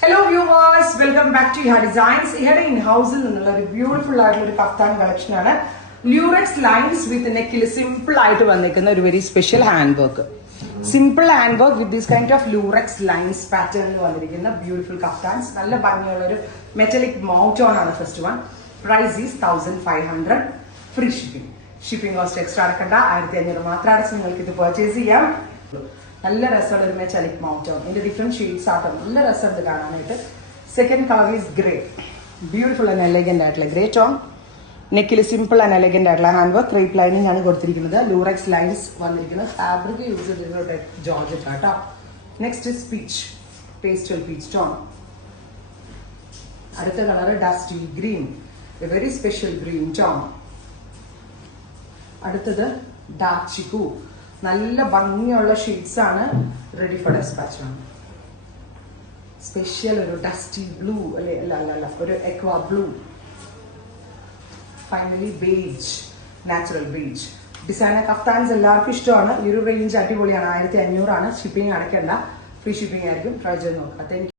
Hello viewers, welcome back to Iha Designs. Here in house നിന്നുള്ള ഒരു beautiful ആയിട്ടുള്ള ഒരു കഫ്താൻ കളക്ഷൻ ആണ്. ല്യൂറക്സ് ലൈൻസ് വിത്ത് നെക്കിൽ സിമ്പിൾ ആയിട്ട് വന്നിരിക്കുന്ന ഒരു very special hand work. Simple hand work with this kind of lurex lines പാറ്റേണിൽ വന്നിരിക്കുന്ന ബ്യൂട്ടിഫുൾ കഫ്താൻസ്. നല്ല ഭംഗിയുള്ള ഒരു മെറ്റലിക് മൗട്ടോൺ ആണ് first one. Price is 1500. Free shipping. Shipping cost extra അടക്കണ്ട. 1500 മാത്രം അടച്ച് നിങ്ങൾക്ക് ഇത് പർച്ചേസ് ചെയ്യാം. നല്ല രസമുള്ള ഒരു മെറ്റാലിക് മൗണ്ടോൺ. ഇതിന്റെ ഡിഫറെന്റ് ഷെയ്ഡ്സ് ആട്ടോ. നല്ല രസമുണ്ട് കാണാനായിട്ട്. Second colour is grey. Beautiful and elegant ആയിട്ടുള്ള ഗ്രേ ടോൺ. നെക്കിൽ സിമ്പിൾ ആൻഡ് എലഗന്റ് ആയിട്ടുള്ള ഹാൻഡ് വർക്ക്. ക്രേപ്പ് ലൈനിങ് ആണ് കൊടുത്തിരിക്കുന്നത്. ലൂറക്സ് ലൈൻസ് വന്നിരിക്കുന്നത്. ഫാബ്രിക് യൂസ് ചെയ്തിട്ടുള്ള ജോർജറ്റ് ആട്ടോ. Next is peach. Pastel peach tone. അടുത്ത colour dusty green. A very special green tone. അടുത്തത് ഡാർക്ക് ചിക്കു. നല്ല ഭംഗിയുള്ള ഷീറ്റ്സ് ആണ്. റെഡി ഫോർ ഡെസ്പാച്ച് ആണ്. സ്പെഷ്യൽ ഒരു ഡസ്റ്റി ബ്ലൂ അല്ലെ, അല്ല ഒരു aqua blue. Finally beige, natural beige. Designer kaftans എല്ലാവർക്കും ഇഷ്ടമാണ്. ഈ ഒരു റേഞ്ച് അടിപൊളിയാണ്. 1500 ആണ്. ഷിപ്പിംഗ് അടയ്ക്കണ്ട. ഫ്രീ ഷിപ്പിംഗ് ആയിരിക്കും. ട്രൈ ചെയ്ത് നോക്കാം. Thank you.